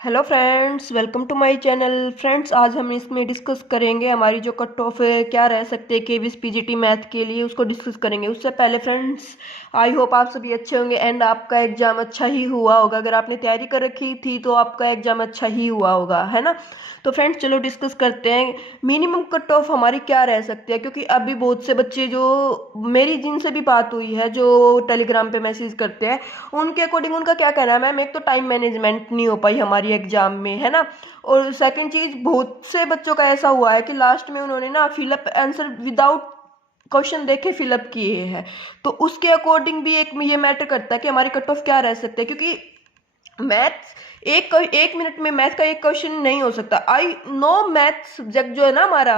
Hello friends, welcome to my channel. Friends, आज हम इसमें डिस्कस करेंगे हमारी जो कट ऑफ है क्या रह सकते हैं केवीएस पीजीटी मैथ के लिए, उसको डिस्कस करेंगे। उससे पहले फ्रेंड्स, आई होप आप सभी अच्छे होंगे एंड आपका एग्जाम अच्छा ही हुआ होगा। अगर आपने तैयारी कर रखी थी तो आपका एग्जाम अच्छा ही हुआ होगा, है ना। तो फ्रेंड्स चलो डिस्कस करते हैं मिनिमम कट ऑफ हमारी क्या रह सकती है, क्योंकि अभी बहुत से बच्चे जो मेरी जिनसे भी बात हुई है जो टेलीग्राम पे मैसेज करते हैं, उनके अकॉर्डिंग उनका क्या कहना है, मैम एक तो टाइम मैनेजमेंट नहीं हो पाई हमारी एग्जाम में, है ना। और सेकंड चीज, बहुत से बच्चों का ऐसा हुआ है कि लास्ट में उन्होंने ना फिलअप आंसर विदाउट क्वेश्चन देखे फिलअप किए हैं। तो उसके अकॉर्डिंग भी एक ये मैटर करता है कि हमारी कट ऑफ क्या रह सकते हैं, क्योंकि मैथ्स एक मिनट में मैथ का एक क्वेश्चन नहीं हो सकता। आई नो मैथ सब्जेक्ट जो है ना हमारा,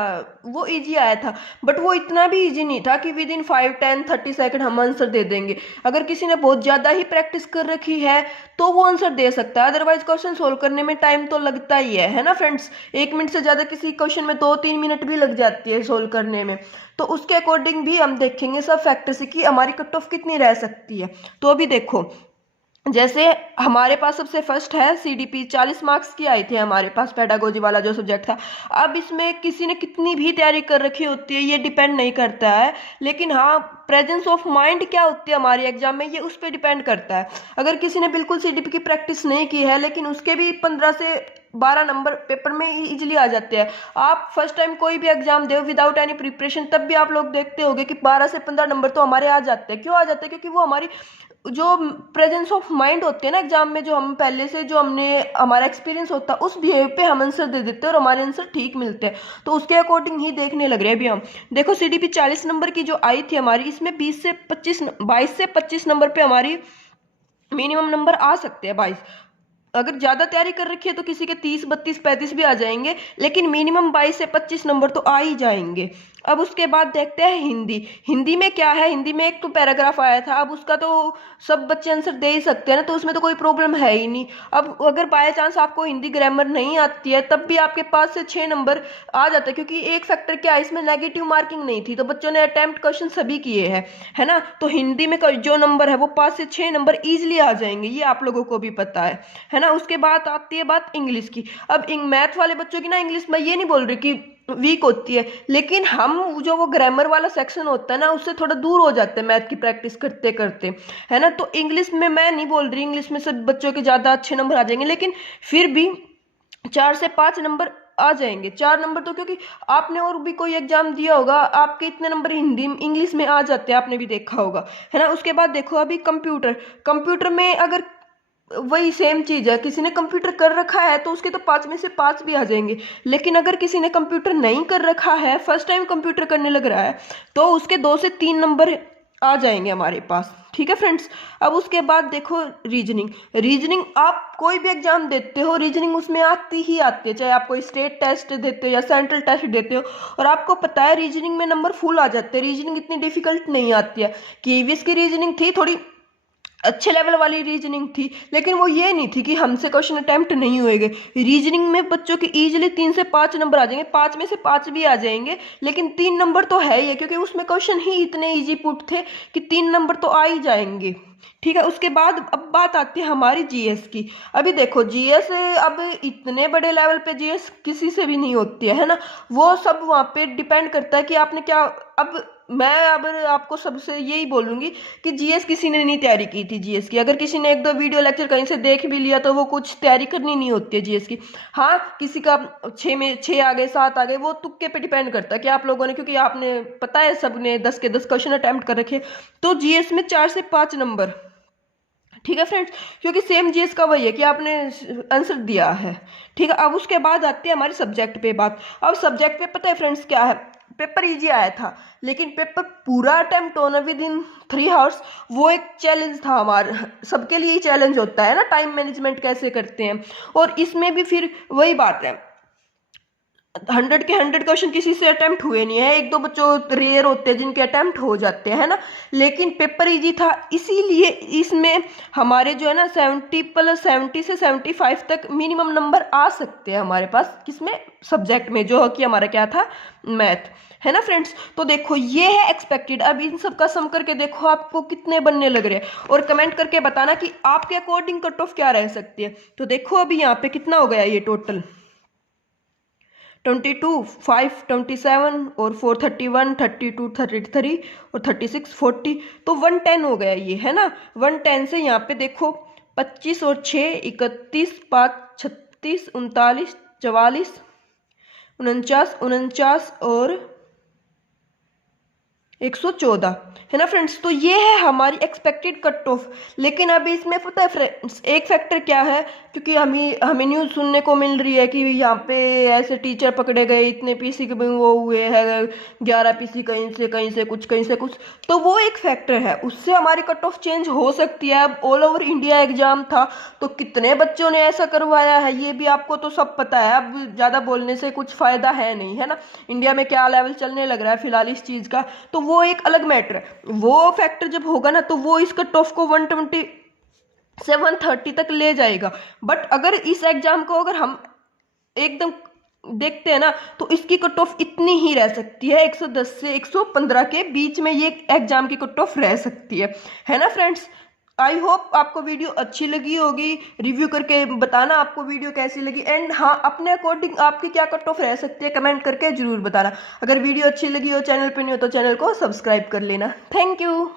वो इजी आया था, बट वो इतना भी इजी नहीं था कि विद इन 5, 10, 30 सेकंड हम आंसर दे देंगे। अगर किसी ने बहुत ज्यादा ही प्रैक्टिस कर रखी है तो वो आंसर दे सकता है, अदरवाइज क्वेश्चन सोल्व करने में टाइम तो लगता ही है ना फ्रेंड्स। 1 मिनट से ज्यादा किसी क्वेश्चन में 2-3 मिनट भी लग जाती है सोल्व करने में। तो उसके अकॉर्डिंग भी हम देखेंगे सब फैक्टर से कि हमारी कट ऑफ कितनी रह सकती है। तो अभी देखो, जैसे हमारे पास सबसे फर्स्ट है सीडीपी, 40 मार्क्स की आई थी हमारे पास, पेडागोजी वाला जो सब्जेक्ट था। अब इसमें किसी ने कितनी भी तैयारी कर रखी होती है ये डिपेंड नहीं करता है, लेकिन हाँ प्रेजेंस ऑफ माइंड क्या होती है हमारे एग्जाम में, ये उस पर डिपेंड करता है। अगर किसी ने बिल्कुल सीडीपी की प्रैक्टिस नहीं की है लेकिन उसके भी 15 से 12 नंबर पेपर में इजिली आ जाते हैं। आप फर्स्ट टाइम कोई भी एग्जाम दो विदाउट एनी प्रिपरेशन, तब भी आप लोग देखते होंगे कि 12 से 15 नंबर तो हमारे आ जाते हैं। क्यों आ जाते हैं? क्योंकि वो हमारी जो प्रेजेंस ऑफ माइंड होती है ना एग्जाम में, जो हम पहले से जो हमने हमारा एक्सपीरियंस होता है उस बिहेव पे हम आंसर दे देते हैं और हमारे आंसर ठीक मिलते हैं। तो उसके अकॉर्डिंग ही देखने लग रहे हैं अभी हम। देखो सीडीपी 40 नंबर की जो आई थी हमारी, इसमें 22 से 25 नंबर पे हमारी मिनिमम नंबर आ सकते हैं 22। अगर ज्यादा तैयारी कर रखी है तो किसी के 30, 32, 35 भी आ जाएंगे, लेकिन मिनिमम 22 से 25 नंबर तो आ ही जाएंगे। अब उसके बाद देखते हैं हिंदी। हिंदी में क्या है, हिंदी में एक तो पैराग्राफ आया था, अब उसका तो सब बच्चे आंसर दे ही सकते हैं ना, तो उसमें तो कोई प्रॉब्लम है ही नहीं। अब अगर बाय चांस आपको हिंदी ग्रामर नहीं आती है तब भी आपके 5 से 6 नंबर आ जाते हैं, क्योंकि एक फैक्टर क्या है, इसमें नेगेटिव मार्किंग नहीं थी, तो बच्चों ने अटेम्प्ट क्वेश्चन सभी किए हैं, है ना। तो हिंदी में जो नंबर है वो 5 से 6 नंबर इजिली आ जाएंगे, ये आप लोगों को भी पता है ना। उसके बाद आती है बात इंग्लिश की। अब मैथ वाले बच्चों की ना इंग्लिश में ये नहीं बोल रही कि वीक होती है, लेकिन हम जो वो ग्रामर वाला सेक्शन होता है ना उससे थोड़ा दूर हो जाते हैं मैथ की प्रैक्टिस करते करते, है ना। तो इंग्लिश में मैं नहीं बोल रही इंग्लिश में सब बच्चों के ज्यादा अच्छे नंबर आ जाएंगे, लेकिन फिर भी 4 से 5 नंबर आ जाएंगे। 4 नंबर तो क्योंकि आपने और भी कोई एग्जाम दिया होगा, आपके इतने नंबर हिंदी इंग्लिश में आ जाते हैं, आपने भी देखा होगा, है ना। उसके बाद देखो अभी कंप्यूटर। कंप्यूटर में अगर वही सेम चीज है, किसी ने कंप्यूटर कर रखा है तो उसके तो 5 में से 5 भी आ जाएंगे, लेकिन अगर किसी ने कंप्यूटर नहीं कर रखा है, फर्स्ट टाइम कंप्यूटर करने लग रहा है, तो उसके 2 से 3 नंबर आ जाएंगे हमारे पास। ठीक है फ्रेंड्स। अब उसके बाद देखो रीजनिंग। रीजनिंग आप कोई भी एग्जाम देते हो, रीजनिंग उसमें आती ही आती है, चाहे आप कोई स्टेट टेस्ट देते हो या सेंट्रल टेस्ट देते हो, और आपको पता है रीजनिंग में नंबर फुल आ जाते हैं। रीजनिंग इतनी डिफिकल्ट नहीं आती है। केवीएस की रीजनिंग थी थोड़ी अच्छे लेवल वाली रीजनिंग थी, लेकिन वो ये नहीं थी कि हमसे क्वेश्चन अटेम्प्ट नहीं होएंगे। रीजनिंग में बच्चों के इजीली 3 से 5 नंबर आ जाएंगे, 5 में से 5 भी आ जाएंगे, लेकिन 3 नंबर तो है ही है, क्योंकि उसमें क्वेश्चन ही इतने इजी पुट थे कि 3 नंबर तो आ ही जाएंगे। ठीक है। उसके बाद अब बात आती है हमारी जीएस की। अभी देखो जीएस, अब इतने बड़े लेवल पे जीएस किसी से भी नहीं होती है ना। वो सब वहां पे डिपेंड करता है कि आपने क्या। अब मैं अब आपको सबसे यही बोलूंगी कि जीएस किसी ने नहीं तैयारी की थी जीएस की। अगर किसी ने 1-2 वीडियो लेक्चर कहीं से देख भी लिया तो वो कुछ तैयारी करनी नहीं होती है जीएस की। हाँ किसी का 6 में 6 आ गए, 7 आ गए, वो तुक्के पे डिपेंड करता है कि आप लोगों ने, क्योंकि आपने पता है सबने 10 के 10 क्वेश्चन अटेम्प्ट कर रखे। तो जीएस में 4 से 5 नंबर। ठीक है फ्रेंड्स, क्योंकि सेम जीएस का वही है कि आपने आंसर दिया है। ठीक है। अब उसके बाद आती है हमारे सब्जेक्ट पे बात। अब सब्जेक्ट पे पता है फ्रेंड्स क्या है, पेपर इजी आया था, लेकिन पेपर पूरा अटेम्प्ट होना विद इन 3 आवर्स, वो एक चैलेंज था हमारे सबके लिए ही चैलेंज होता है ना, टाइम मैनेजमेंट कैसे करते हैं। और इसमें भी फिर वही बात है, 100 के 100 क्वेश्चन किसी से अटेम्प्ट हुए नहीं है, एक दो बच्चों रेयर होते हैं जिनके अटेम्प्ट हो जाते हैं ना, लेकिन पेपर इजी था, इसीलिए इसमें हमारे जो है ना 70 प्लस 70 से 75 तक मिनिमम नंबर आ सकते हैं हमारे पास, किसमें, सब्जेक्ट में, जो कि हमारा क्या था, मैथ, है ना फ्रेंड्स। तो देखो ये है एक्सपेक्टेड। अब इन सब का सम करके देखो आपको कितने बनने लग रहे हैं, और कमेंट करके बताना कि आपके अकॉर्डिंग कट ऑफ क्या रह सकती है। तो देखो अभी यहाँ पे कितना हो गया ये टोटल, 22, 5, 27 और 4, 31, 32, 33 और 36, 40, तो 110 हो गया ये, है ना। 110 से यहाँ पे देखो 25 और 6, 31, 5, 36, 39, 44, 49, 49 और 114, है ना फ्रेंड्स। तो ये है हमारी एक्सपेक्टेड कट ऑफ। लेकिन अभी इसमें पता है फ्रेंड्स एक फैक्टर क्या है, क्योंकि हमें न्यूज़ सुनने को मिल रही है कि यहाँ पे ऐसे टीचर पकड़े गए, इतने पीसी के वो हुए हैं, 11 पीसी कहीं से कुछ, तो वो एक फैक्टर है, उससे हमारी कट ऑफ चेंज हो सकती है। अब ऑल ओवर इंडिया एग्जाम था, तो कितने बच्चों ने ऐसा करवाया है ये भी आपको तो सब पता है, अब ज़्यादा बोलने से कुछ फ़ायदा है नहीं, है ना। इंडिया में क्या लेवल चलने लग रहा है फिलहाल इस चीज़ का, तो वो एक अलग मैटर है। वो फैक्टर जब होगा ना, तो वो इस कट ऑफ को 120 से 130 तक ले जाएगा। बट अगर इस एग्जाम को अगर हम एकदम देखते हैं ना, तो इसकी कट ऑफ इतनी ही रह सकती है, 110 से 115 के बीच में ये एग्जाम की कट ऑफ रह सकती है ना फ्रेंड्स। आई होप आपको वीडियो अच्छी लगी होगी, रिव्यू करके बताना आपको वीडियो कैसी लगी, एंड हाँ अपने अकॉर्डिंग आपकी क्या कट ऑफ रह सकती है कमेंट करके जरूर बताना। अगर वीडियो अच्छी लगी हो, चैनल पे नहीं हो तो चैनल को सब्सक्राइब कर लेना। Thank you.